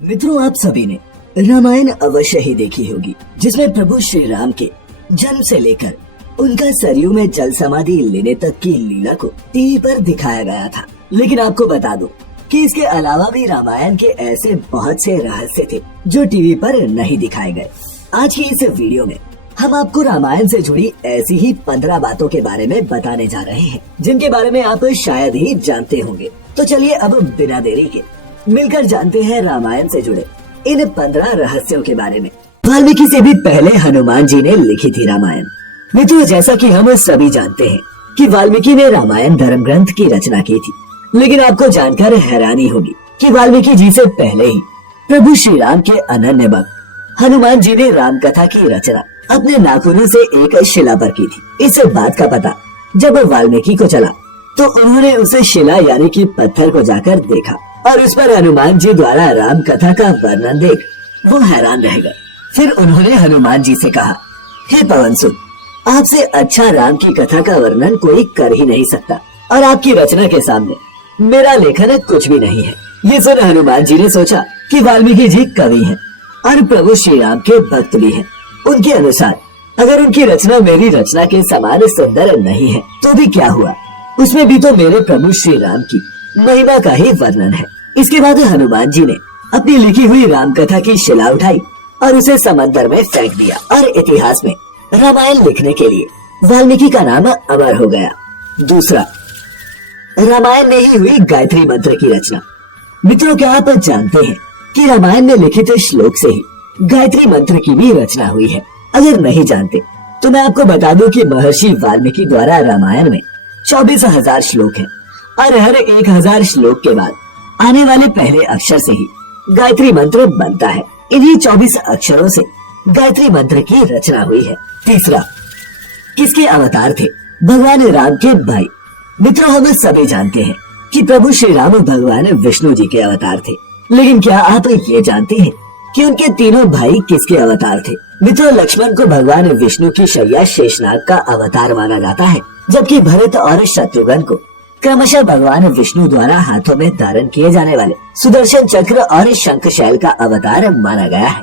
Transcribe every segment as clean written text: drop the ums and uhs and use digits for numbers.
मित्रों, आप सभी ने रामायण अवश्य ही देखी होगी, जिसमें प्रभु श्री राम के जन्म से लेकर उनका सरयू में जल समाधि लेने तक की लीला को टीवी पर दिखाया गया था। लेकिन आपको बता दूं कि इसके अलावा भी रामायण के ऐसे बहुत से रहस्य थे जो टीवी पर नहीं दिखाए गए। आज की इस वीडियो में हम आपको रामायण से जुड़ी ऐसी ही 15 बातों के बारे में बताने जा रहे हैं, जिनके बारे में आप शायद ही जानते होंगे। तो चलिए अब बिना देरी के मिलकर जानते हैं रामायण से जुड़े इन 15 रहस्यों के बारे में। वाल्मीकि से भी पहले हनुमान जी ने लिखी थी रामायण। मित्रों, जैसा कि हम सभी जानते हैं कि वाल्मीकि ने रामायण धर्म ग्रंथ की रचना की थी, लेकिन आपको जानकर हैरानी होगी कि वाल्मीकि जी से पहले ही प्रभु श्री राम के अनन्य भक्त हनुमान जी ने राम कथा की रचना अपने नाखूनों से एक शिला पर की थी। इस बात का पता जब वाल्मीकि को चला तो उन्होंने उस शिला यानी कि पत्थर को जाकर देखा और उस पर हनुमान जी द्वारा राम कथा का वर्णन देख वो हैरान रह गए। फिर उन्होंने हनुमान जी से कहा, हे पवन सुत, आपसे अच्छा राम की कथा का वर्णन कोई कर ही नहीं सकता और आपकी रचना के सामने मेरा लेखन कुछ भी नहीं है। ये सुन हनुमान जी ने सोचा कि वाल्मीकि जी कवि हैं और प्रभु श्री राम के भक्त भी हैं। उनके अनुसार अगर उनकी रचना मेरी रचना के समान सुंदर नहीं है तो भी क्या हुआ, उसमें भी तो मेरे प्रभु श्री राम की महिमा का ही वर्णन है। इसके बाद हनुमान जी ने अपनी लिखी हुई राम कथा की शिला उठाई और उसे समंदर में फेंक दिया और इतिहास में रामायण लिखने के लिए वाल्मीकि का नाम अमर हो गया। दूसरा, रामायण में ही हुई गायत्री मंत्र की रचना। मित्रों, क्या आप जानते हैं कि रामायण में लिखित श्लोक से ही गायत्री मंत्र की भी रचना हुई है? अगर नहीं जानते तो मैं आपको बता दूं कि महर्षि वाल्मीकि द्वारा रामायण में 24,000 श्लोक हैं और हर 1,000 श्लोक के बाद आने वाले पहले अक्षर से ही गायत्री मंत्र बनता है। इन्हीं 24 अक्षरों से गायत्री मंत्र की रचना हुई है। तीसरा, किसके अवतार थे भगवान राम के भाई? मित्रों, हम सभी जानते हैं कि प्रभु श्री राम भगवान विष्णु जी के अवतार थे, लेकिन क्या आप ये जानते हैं कि उनके तीनों भाई किसके अवतार थे? मित्रों, लक्ष्मण को भगवान विष्णु की शैया शेषनाग का अवतार माना जाता है, जबकि भरत और शत्रुघ्न को क्रमशः भगवान विष्णु द्वारा हाथों में धारण किए जाने वाले सुदर्शन चक्र और शंखशैल का अवतार माना गया है।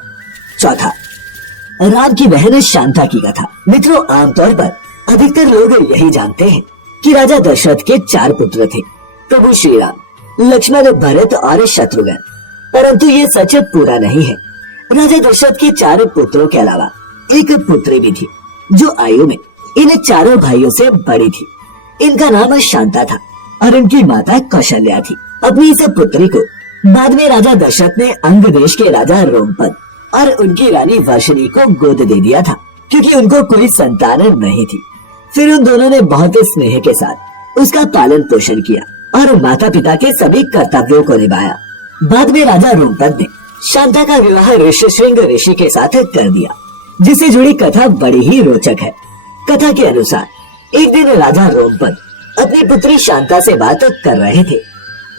चौथा, राम की बहन शांता की कथा। मित्रों, आमतौर पर अधिकतर लोग यही जानते हैं कि राजा दशरथ के 4 पुत्र थे, प्रभु श्री राम, लक्ष्मण, भरत और शत्रुघ्न। परंतु ये सच पूरा नहीं है। राजा दशरथ के 4 पुत्रों के अलावा एक पुत्री भी थी जो आयु में इन चारों भाइयों से बड़ी थी। इनका नाम शांता था और इनकी माता कौशल्या थी। अपनी इस पुत्री को बाद में राजा दशरथ ने अंग देश के राजा रोमपद और उनकी रानी वर्षिणी को गोद दे दिया था, क्योंकि उनको कोई संतान नहीं थी। फिर उन दोनों ने बहुत स्नेह के साथ उसका पालन पोषण किया और माता पिता के सभी कर्तव्यों को निभाया। बाद में राजा रोमपद ने शांता का विवाह ऋषिशृंग ऋषि के साथ कर दिया, जिससे जुड़ी कथा बड़ी ही रोचक है। कथा के अनुसार एक दिन राजा रोमपद अपनी पुत्री शांता से बात कर रहे थे।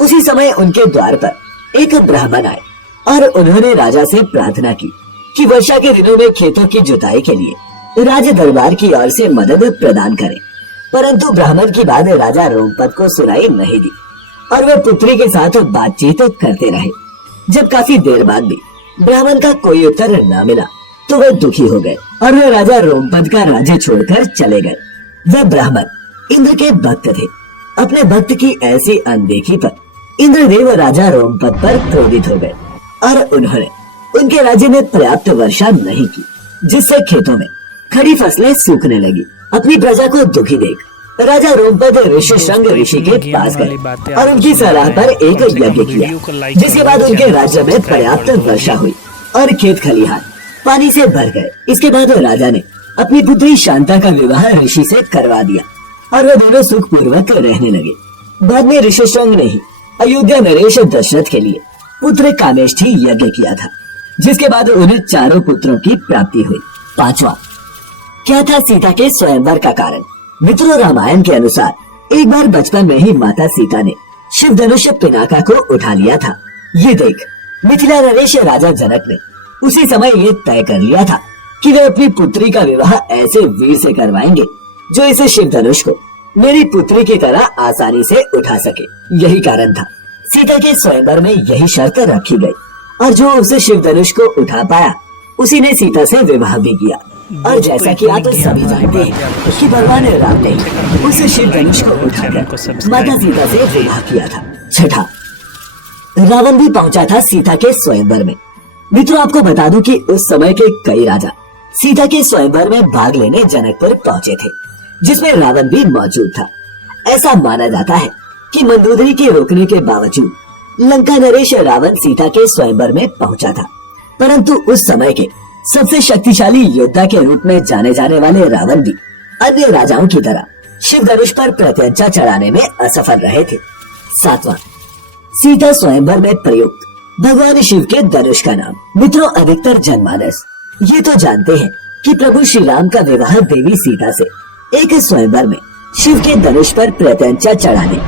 उसी समय उनके द्वार पर एक ब्राह्मण आए और उन्होंने राजा से प्रार्थना की कि वर्षा के दिनों में खेतों की जुताई के लिए राज दरबार की ओर से मदद प्रदान करें। परंतु ब्राह्मण की बात राजा रोमपद को सुनाई नहीं दी और वे पुत्री के साथ बातचीत करते रहे। जब काफी देर बाद भी ब्राह्मण का कोई उत्तर न मिला तो वे दुखी हो गए और वे राजा रोमपद का राज्य छोड़कर चले गए। वह ब्राह्मण इंद्र के भक्त थे। अपने भक्त की ऐसी अनदेखी पर इंद्रदेव राजा रोमपद पर क्रोधित हो गए और उन्होंने उनके राज्य में पर्याप्त वर्षा नहीं की, जिससे खेतों में खड़ी फसलें सूखने लगी। अपनी प्रजा को दुखी देख राजा रोमपद ऋषिशृंग ऋषि के पास गए और उनकी सलाह पर एक यज्ञ किया, जिसके बाद उनके राज्य में पर्याप्त वर्षा हुई और खेत खलिहान पानी से भर गए। इसके बाद राजा ने अपनी पुत्री शांता का विवाह ऋषि से करवा दिया और वे दोनों सुखपूर्वक रहने लगे। बाद में ऋषिशृंग ने ही अयोध्या नरेश दशरथ के लिए पुत्र कामेष्ठी यज्ञ किया था, जिसके बाद उन्हें 4 पुत्रों की प्राप्ति हुई। 5वां, क्या था सीता के स्वयंवर का कारण? मित्रों, रामायण के अनुसार एक बार बचपन में ही माता सीता ने शिव धनुष पिनाका को उठा लिया था। ये देख मिथिला नरेश राजा जनक ने उसी समय ये तय कर लिया था कि वे अपनी पुत्री का विवाह ऐसे वीर से करवाएंगे जो इस शिव धनुष को मेरी पुत्री की तरह आसानी से उठा सके। यही कारण था सीता के स्वयंवर में यही शर्त रखी गई। और जो उसे शिव धनुष को उठा पाया उसी ने सीता से विवाह भी किया। और जैसा कि आप सभी जानते हैं कि भगवान राम ने उस शिव धनुष को उठाकर माता सीता से विवाह किया था। छठा, रावण भी पहुंचा था सीता के स्वयंवर में। मित्रों, आपको बता दूं कि उस समय के कई राजा सीता के स्वयंवर में भाग लेने जनकपुर पहुंचे थे, जिसमें रावण भी मौजूद था। ऐसा माना जाता है कि मंदोदरी के रोकने के बावजूद लंका नरेश रावण सीता के स्वयंवर में पहुंचा था, परंतु उस समय के सबसे शक्तिशाली योद्धा के रूप में जाने जाने वाले रावण भी अन्य राजाओं की तरह शिव धनुष पर प्रत्यंचा चढ़ाने में असफल रहे थे। सातवां, सीता स्वयंवर में प्रयुक्त भगवान शिव के धनुष का नाम। मित्रों, अधिकतर जनमानस ये तो जानते हैं कि प्रभु श्री राम का विवाह देवी सीता से एक स्वयंवर में शिव के धनुष पर प्रत्यंचा चढ़ाने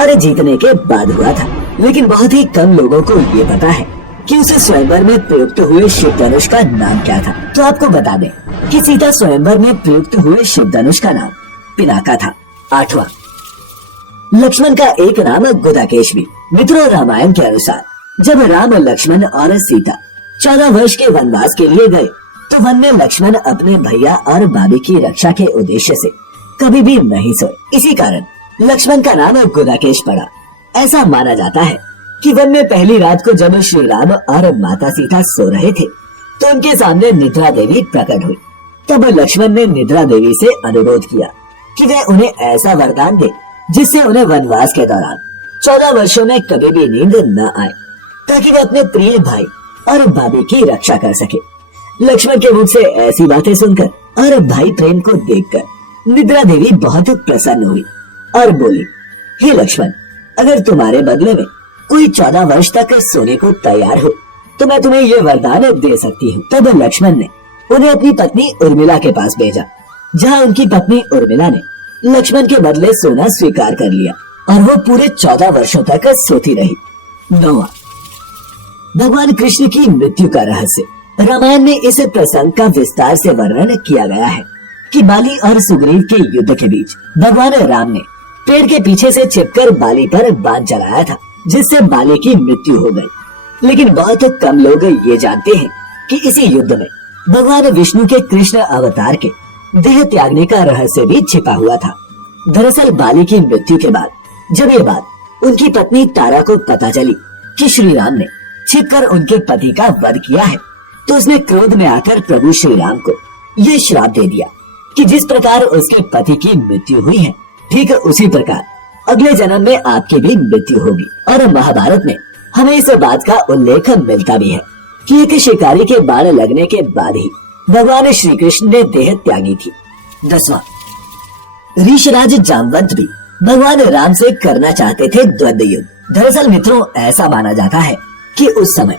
और जीतने के बाद हुआ था, लेकिन बहुत ही कम लोगों को ये पता है कि उस स्वयंवर में प्रयुक्त हुए शिव धनुष का नाम क्या था। तो आपको बता दें कि सीता स्वयंवर में प्रयुक्त हुए शिव धनुष का नाम पिनाका था। आठवां, लक्ष्मण का एक नाम गुदाकेश भी। मित्रों, रामायण के अनुसार जब राम, लक्ष्मण और सीता 14 वर्ष के वनवास के लिए गए तो वन में लक्ष्मण अपने भैया और भाभी की रक्षा के उद्देश्य से कभी भी नहीं सोए। इसी कारण लक्ष्मण का नाम गुदाकेश पड़ा। ऐसा माना जाता है कि वन में पहली रात को जब श्री राम और माता सीता सो रहे थे तो उनके सामने निद्रा देवी प्रकट हुई। तब लक्ष्मण ने निद्रा देवी से अनुरोध किया कि वे उन्हें ऐसा वरदान दे जिससे उन्हें वनवास के दौरान 14 वर्षों में कभी भी नींद न आए, ताकि वे अपने प्रिय भाई और भाभी की रक्षा कर सके। लक्ष्मण के मुख से ऐसी बातें सुनकर और भाई प्रेम को देखकर निद्रा देवी बहुत प्रसन्न हुई और बोली, हे लक्ष्मण, अगर तुम्हारे बदले में कोई 14 वर्ष तक सोने को तैयार हो तो मैं तुम्हें ये वरदान दे सकती हूँ। तब लक्ष्मण ने उन्हें अपनी पत्नी उर्मिला के पास भेजा, जहाँ उनकी पत्नी उर्मिला ने लक्ष्मण के बदले सोना स्वीकार कर लिया और वो पूरे 14 वर्षों तक सोती रही। 9वां, भगवान कृष्ण की मृत्यु का रहस्य। रामायण में इस प्रसंग का विस्तार से वर्णन किया गया है कि बाली और सुग्रीव के युद्ध के बीच भगवान राम ने पेड़ के पीछे से छिपकर बाली पर बाण चलाया था, जिससे बाली की मृत्यु हो गई। लेकिन बहुत कम लोग ये जानते हैं कि इसी युद्ध में भगवान विष्णु के कृष्ण अवतार के देह त्यागने का रहस्य भी छिपा हुआ था। दरअसल बाली की मृत्यु के बाद जब ये बात उनकी पत्नी तारा को पता चली कि श्री राम ने छिपकर उनके पति का वध किया है, तो उसने क्रोध में आकर प्रभु श्री राम को ये श्राप दे दिया कि जिस प्रकार उसके पति की मृत्यु हुई है, ठीक उसी प्रकार अगले जन्म में आपकी भी मृत्यु होगी। और महाभारत में हमें इस बात का उल्लेख मिलता भी है कि एक शिकारी के बाण लगने के बाद ही भगवान श्री कृष्ण ने देह त्यागी थी। 10वां, ऋषराज जामवंत भी भगवान राम से करना चाहते थे द्वंद्व युद्ध। दरअसल मित्रों, ऐसा माना जाता है कि उस समय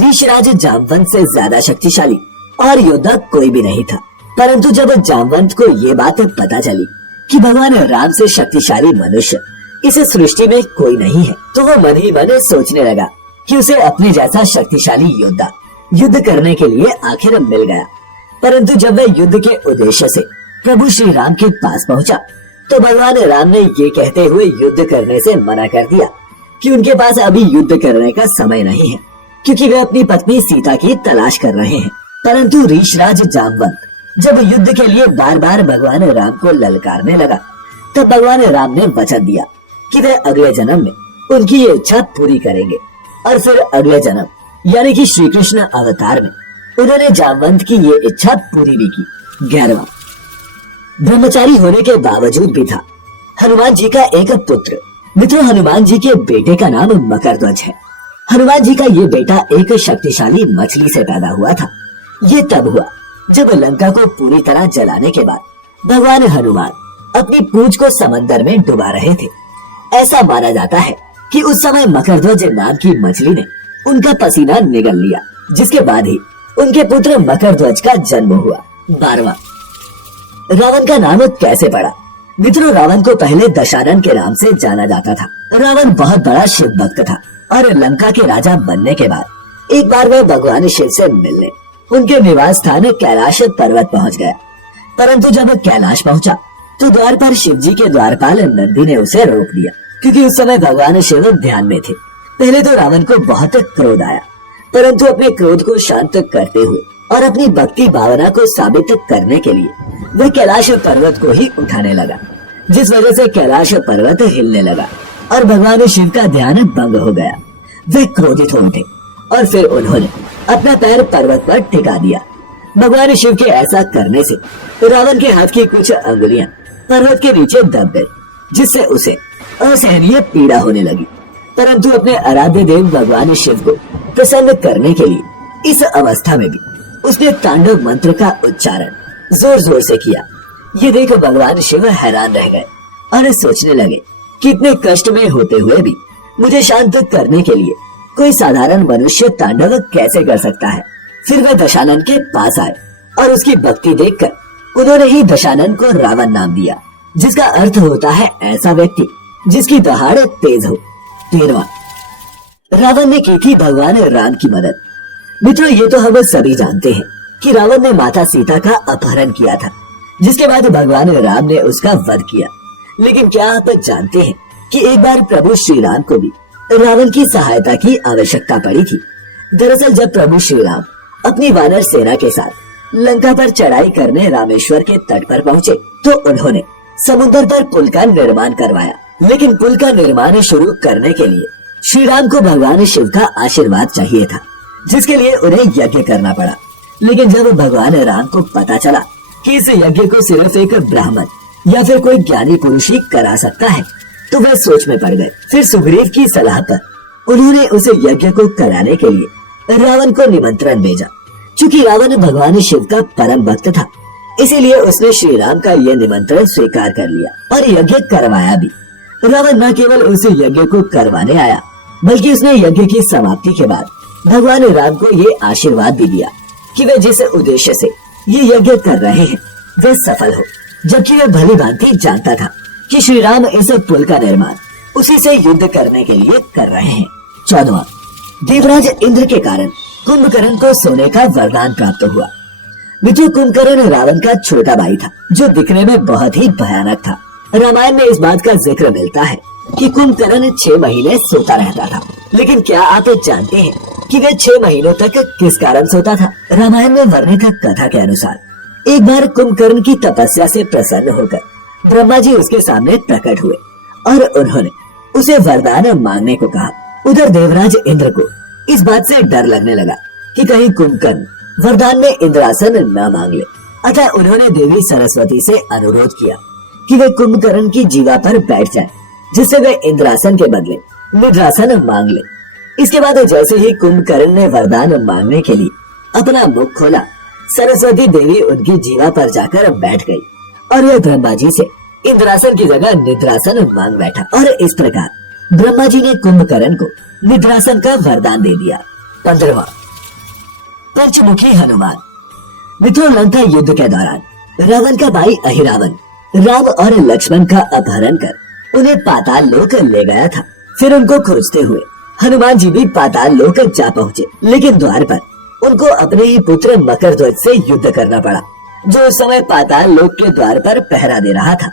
ऋषराज जामवंत से ज्यादा शक्तिशाली और योद्धा कोई भी नहीं था, परंतु जब जामवंत को ये बात पता चली कि भगवान राम से शक्तिशाली मनुष्य इस सृष्टि में कोई नहीं है, तो वो मन ही मन सोचने लगा कि उसे अपने जैसा शक्तिशाली योद्धा युद्ध करने के लिए आखिर मिल गया। परंतु जब वह युद्ध के उद्देश्य से प्रभु श्री राम के पास पहुंचा तो भगवान राम ने ये कहते हुए युद्ध करने से मना कर दिया कि उनके पास अभी युद्ध करने का समय नहीं है, क्योंकि वे अपनी पत्नी सीता की तलाश कर रहे हैं। परंतु ऋषराज जामवंत जब युद्ध के लिए बार बार भगवान राम को ललकारने लगा, तब भगवान राम ने वचन दिया कि वे अगले जन्म में उनकी ये इच्छा पूरी करेंगे। और फिर अगले जन्म यानी कि श्री कृष्ण अवतार में उन्होंने जामवंत की ये इच्छा पूरी भी की। 11वां, ब्रह्मचारी होने के बावजूद भी था हनुमान जी का एक पुत्र। मित्रों, हनुमान जी के बेटे का नाम मकरध्वज है। हनुमान जी का ये बेटा एक शक्तिशाली मछली से पैदा हुआ था। ये तब हुआ जब लंका को पूरी तरह जलाने के बाद भगवान हनुमान अपनी पूंछ को समंदर में डुबा रहे थे। ऐसा माना जाता है कि उस समय मकरध्वज नाम की मछली ने उनका पसीना निगल लिया, जिसके बाद ही उनके पुत्र मकरध्वज का जन्म हुआ। 12वां, रावण का नाम कैसे पड़ा। मित्रों, रावण को पहले दशानन के नाम से जाना जाता था। रावण बहुत बड़ा शिव भक्त था और लंका के राजा बनने के बाद एक बार वह भगवान शिव से मिलने उनके निवास स्थान कैलाश पर्वत पहुंच गया। परंतु जब कैलाश पहुंचा तो द्वार पर शिव जी के द्वारपाल नंदी ने उसे रोक दिया, क्योंकि उस समय भगवान शिव ध्यान में थे। पहले तो रावण को बहुत क्रोध आया, परंतु अपने क्रोध को शांत करते हुए और अपनी भक्ति भावना को साबित करने के लिए वह कैलाश पर्वत को ही उठाने लगा, जिस वजह से कैलाश पर्वत हिलने लगा और भगवान शिव का ध्यान भंग हो गया। वे क्रोधित हो उठे और फिर उन्होंने अपना पैर पर्वत पर टिका दिया। भगवान शिव के ऐसा करने से रावण के हाथ की कुछ अंगुलियां पर्वत के नीचे दब गई, जिससे उसे असहनीय पीड़ा होने लगी। परंतु अपने आराध्य देव भगवान शिव को प्रसन्न करने के लिए इस अवस्था में भी उसने तांडव मंत्र का उच्चारण जोर जोर से किया। ये देख भगवान शिव हैरान रह गए और सोचने लगे कि इतने कष्ट में होते हुए भी मुझे शांत करने के लिए कोई साधारण मनुष्य तांडव कैसे कर सकता है। फिर वे दशानन के पास आए और उसकी भक्ति देखकर उन्होंने ही दशानन को रावण नाम दिया, जिसका अर्थ होता है ऐसा व्यक्ति जिसकी दहाड़ तेज हो। 13वां, रावण ने की थी भगवान राम की मदद। मित्रों, ये तो हम सभी जानते हैं कि रावण ने माता सीता का अपहरण किया था, जिसके बाद भगवान राम ने उसका वध किया। लेकिन क्या आप जानते हैं कि एक बार प्रभु श्री राम को भी रावण की सहायता की आवश्यकता पड़ी थी। दरअसल जब प्रभु श्री राम अपनी वानर सेना के साथ लंका पर चढ़ाई करने रामेश्वर के तट पर पहुँचे तो उन्होंने समुद्र पर पुल का निर्माण करवाया। लेकिन पुल का निर्माण शुरू करने के लिए श्री राम को भगवान शिव का आशीर्वाद चाहिए था, जिसके लिए उन्हें यज्ञ करना पड़ा। लेकिन जब भगवान राम को पता चला कि इस यज्ञ को सिर्फ एक ब्राह्मण या फिर कोई ज्ञानी पुरुष ही करा सकता है, तो वे सोच में पड़ गए। फिर सुग्रीव की सलाह पर उन्होंने उस यज्ञ को कराने के लिए रावण को निमंत्रण भेजा। चूंकि रावण भगवान शिव का परम भक्त था, इसीलिए उसने श्री राम का यह निमंत्रण स्वीकार कर लिया और यज्ञ करवाया भी। रावण न केवल उस यज्ञ को करवाने आया, बल्कि उसने यज्ञ की समाप्ति के बाद भगवान राम को ये आशीर्वाद भी दिया कि वे जिस उद्देश्य से ये यज्ञ कर रहे हैं वे सफल हो। जबकि वे भली भांति जानता था कि श्री राम इस पुल का निर्माण उसी से युद्ध करने के लिए कर रहे हैं। 14वां, देवराज इंद्र के कारण कुंभकर्ण को सोने का वरदान प्राप्त हुआ। मित्रों, कुंभकर्ण रावण का छोटा भाई था, जो दिखने में बहुत ही भयानक था। रामायण में इस बात का जिक्र मिलता है कि कुंभकर्ण 6 महीने सोता रहता था। लेकिन क्या आप जानते हैं कि वे 6 महीनों तक किस कारण सोता था? रामायण में वर्णित कथा के अनुसार एक बार कुंभकर्ण की तपस्या से प्रसन्न होकर ब्रह्मा जी उसके सामने प्रकट हुए और उन्होंने उसे वरदान मांगने को कहा। उधर देवराज इंद्र को इस बात से डर लगने लगा कि कहीं कुंभकर्ण वरदान में इंद्रासन न मांग ले। अतः उन्होंने देवी सरस्वती से अनुरोध किया कि वे कुंभकर्ण की जीवा पर बैठ जाएं, जिससे वे इंद्रासन के बदले निद्रासन मांग ले। इसके बाद जैसे ही कुंभकर्ण ने वरदान मांगने के लिए अपना मुख खोला, सरस्वती देवी उनकी जीवा पर जाकर बैठ गई और वह ब्रह्मा जी से इंद्रासन की जगह निद्रासन मांग बैठा। और इस प्रकार ब्रह्मा जी ने कुंभकर्ण को निद्रासन का वरदान दे दिया। 15वां, पंचमुखी हनुमान। मित्रों, लंका युद्ध के दौरान रावण का भाई अहिरावण राम और लक्ष्मण का अपहरण कर उन्हें पाताल लोक ले गया था। फिर उनको खोजते हुए हनुमान जी भी पाताल लोक जा पहुँचे। लेकिन द्वार पर उनको अपने ही पुत्र मकरध्वज से युद्ध करना पड़ा, जो उस समय पाताल लोक के द्वार पर पहरा दे रहा था।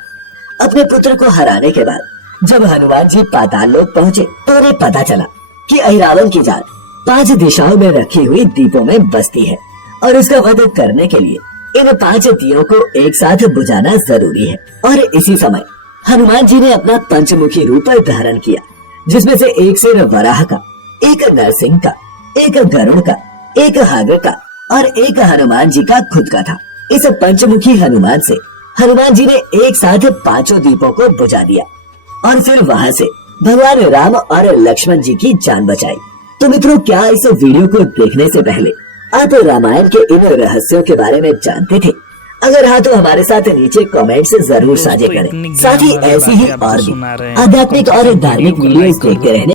अपने पुत्र को हराने के बाद जब हनुमान जी पाताल लोक पहुँचे तो उन्हें पता चला कि अहिरावण की जान 5 दिशाओं में रखी हुई दीपों में बसती है और उसका वध करने के लिए इन 5 दियों को एक साथ बुझाना जरूरी है। और इसी समय हनुमान जी ने अपना पंचमुखी रूप धारण किया, जिसमें से एक सिर वराह का, एक नरसिंह का, एक गरुड़ का, एक हागर का और एक हनुमान जी का खुद का था। इस पंचमुखी हनुमान से हनुमान जी ने एक साथ 5 दीपों को बुझा दिया और फिर वहाँ से भगवान राम और लक्ष्मण जी की जान बचाई। तो मित्रों, क्या इस वीडियो को देखने से पहले आप रामायण के इन रहस्यों के बारे में जानते थे? अगर हाँ तो हमारे साथ नीचे कमेंट्स जरूर साझा करें। साथ ही ऐसी ही और भी आध्यात्मिक और धार्मिक वीडियोस देखते रहने